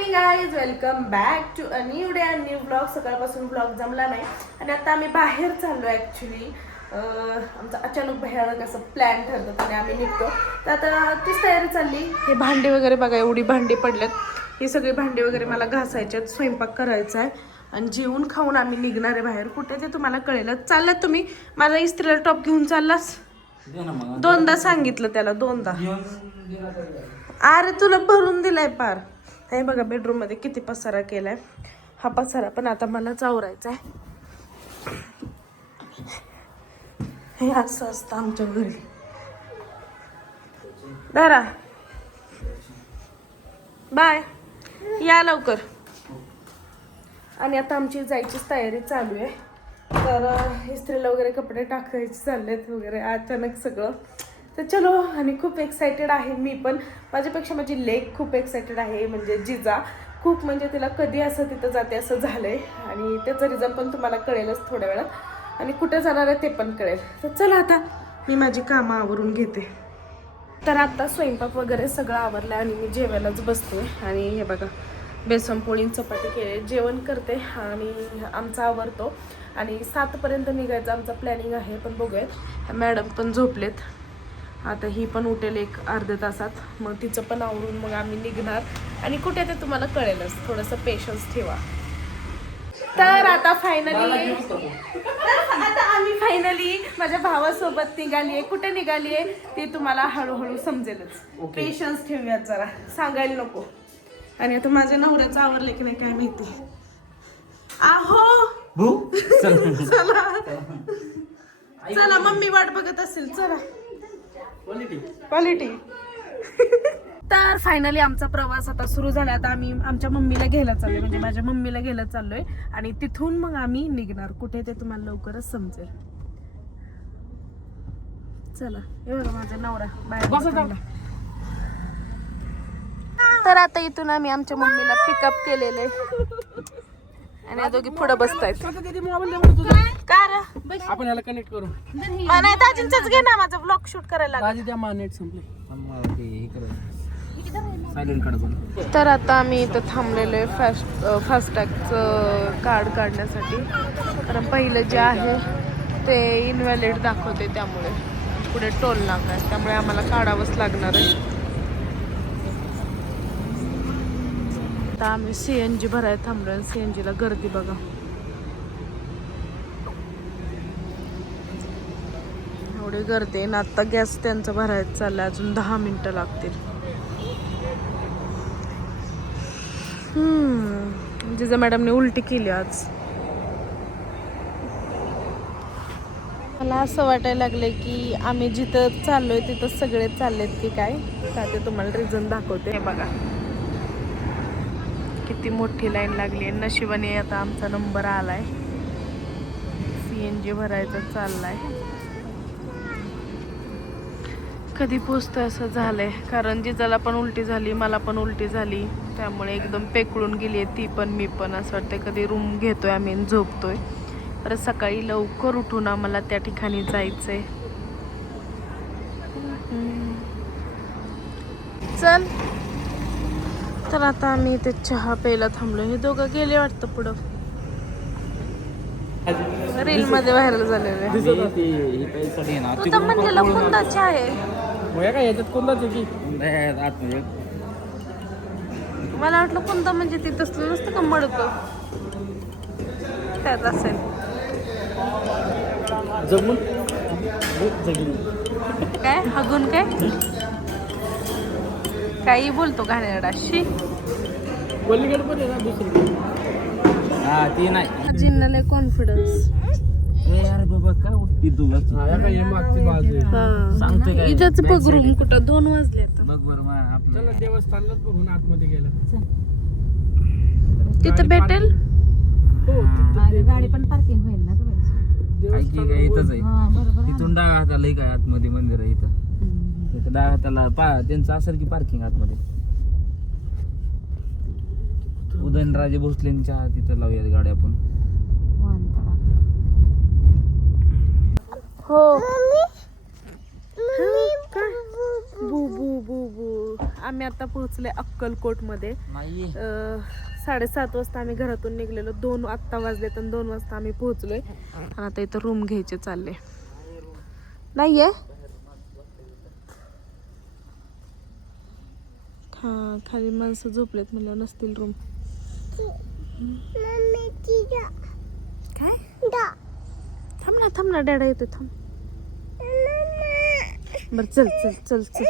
Morning guys, welcome back to a new day and new blog. सकाळपासून blog जमला नाही आणि आता आम्ही बाहेर चाललो ॲक्च्युली. आमचा अचानक भयानक असं प्लॅन ठरतं आणि आम्ही निघतो. तर आता तीच तयारी चालली. हे भांडे वगैरे बघा, एवढी भांडी पडलेत. ही सगळी भांडी वगैरे मला घासायचे आहेत, स्वयंपाक करायचा आहे आणि जेवून खाऊन आम्ही निघणार आहे बाहेर. कुठे ते तुम्हाला कळेल. चाललात तुम्ही? माझा इस्त्रीला टॉप घेऊन चाललास? दोनदा सांगितलं त्याला, दोनदा. अरे तुला भरून दिलाय पार. हे बघा बेडरूम मध्ये किती पसारा केलाय. हा पसारा पण आता मला आवरायचा आहे. हे असं असतं आमच्या घरी. दारा बाय, या लवकर. आणि आता आमची जायचीच तयारी चालू आहे. तर इस्त्रीला वगैरे कपडे टाकायचे चाललेत वगैरे अचानक सगळं. तर चलो, आणि खूप एक्सायटेड आहे मी पण. माझ्यापेक्षा माझी लेक खूप एक्सायटेड आहे, म्हणजे जिजा खूप, म्हणजे तिला कधी असं तिथं जाते असं झालंय. आणि त्याचं रिझन पण तुम्हाला कळेलच थोड्या वेळात, आणि कुठे जाणार आहे ते पण कळेल. तर चला आता मी माझी कामं आवरून घेते. तर आता स्वयंपाक वगैरे सगळं आवरलं आणि मी जेवायलाच बसते. आणि हे बघा, बेसन पोळी चपाती केली, जेवण करते आणि आमचा आवरतो. आणि 7पर्यंत निघायचं आमचा प्लॅनिंग आहे, पण बघूयात. मॅडम पण झोपलेत, आता ही पण उठेल एक अर्ध्या तासात. मग तिचं पण आवरून मग आम्ही निघणार. आणि कुठे ते तुम्हाला कळेलच, थोडंसं पेशन्स ठेवा. तर आता आम्ही फायनली माझ्या भावासोबत निघालीये. कुठे निघालीये ते तुम्हाला हळूहळू समजेलच. पेशन्स ठेवूयात जरा, सांगायला नको. आणि आता माझ्या नवऱ्याचं आवरले की नाही काय माहिती. आहो चला चला, मम्मी वाट बघत असेल. चला क्वालिटी. तर फायनली आमचा प्रवास आता सुरू झाला. आता आम्ही आमच्या मम्मीला घ्यायला चाललोय, म्हणजे माझ्या मम्मीला घ्यायला चाललोय. आणि तिथून मग आम्ही निघणार. कुठे ते तुम्हाला लवकरच समजेल. चला, हे बघा माझा नवरा बाहेर. तर आता इथून आम्ही आमच्या मम्मीला पिकअप केलेले आणि दोघी पुढे बसतायत. आपण याला कनेक्ट करू. नाही, दाजींचंच घे ना, माझा ब्लॉग शूट करायला लागेल. त्या नेट संपले. सायलेंट काढ. तर आता आम्ही इथं थांबलेलो आहे फास्टॅगचं कार्ड काढण्यासाठी. कारण पहिलं जे आहे ते इनव्हॅलिड दाखवते, त्यामुळे पुढे टोल नाका आहे, त्यामुळे आम्हाला काढावंच लागणार आहे. आता आम्ही CNG भरायला थांबलो. CNG ला गर्दी बघा. एवढी गर्दी आहे ना. आता गॅस त्यांचा भरायचं चाललाय, अजून 10 मिनिटं लागतील. जिजा मॅडमने उलटी केली आज. मला असं वाटायला लागले की आम्ही जिथं चाललोय तिथं सगळे चाललेत की काय. का ते तुम्हाला रिझन दाखवते. हे बघा किती मोठी लाईन लागली आहे. नशिबाने आता आमचा नंबर आलाय. CNG भरायचा चाललाय. कधी पोचतोय असं झालंय. कारण जिजाला पण उलटी झाली, मला पण उलटी झाली, त्यामुळे एकदम पेकळून गेली आहे ती पण मी पण. असं वाटतंय कधी रूम घेतोय आम्ही आणि झोपतोय. तर सकाळी लवकर उठून आम्हाला त्या ठिकाणी जायचंय. चल, तर आता आम्ही इथे चहा प्यायला थांबलो. हे दोघं गेले वाटतं पुढं, रील मध्ये व्हायरल झालेले. तू तर म्हणलेला कोणता चहा आहे? काय याच्यात कोणताच की मला वाटलं कोणता, म्हणजे ते तसलं नसतं का मडकं, त्यात असेल. जगून काय हगून काय काही बोलतो घाणेरडाशी. पलीकडे पण आहे ना दुसरी. हा ती नाही. आजींना लय कॉन्फिडन्स. यार बाबा काय उठती तू. काय मागची बाजू सांगते काय. इथंच बघ रूम कुठं. 2 वाजले आता. बघ बरं आपल्याला देवस्थानलाच बघून आतमध्ये गेला. तिथं भेटेल. हो, गाडी पण पार्किंग होईल ना. काय इथंच आहे. तिथून डाव्या हाताला काय आतमध्ये मंदिर आहे. इथं डाव्या हाताला त्यांचं असेल की पार्किंग आतमध्ये. उदयनराजे भोसलेंच्या तिथं लावूयात गाडी आपण. हो. बू बू बू बू. आम्ही आता पोहोचले अक्कलकोटमध्ये. नाही 7:30 वाजता आम्ही घरातून निघलेलो. 2 आत्ता वाजलेत आणि 2 वाजता आम्ही पोहोचलोय. आणि आता इथं रूम घ्यायचे चालले. नाहीये हा, खाली माणसं झोपलेत म्हणलं नसतील रूम. काय थांब ना डॅडा येतो थांब. बरं चल चल चल चल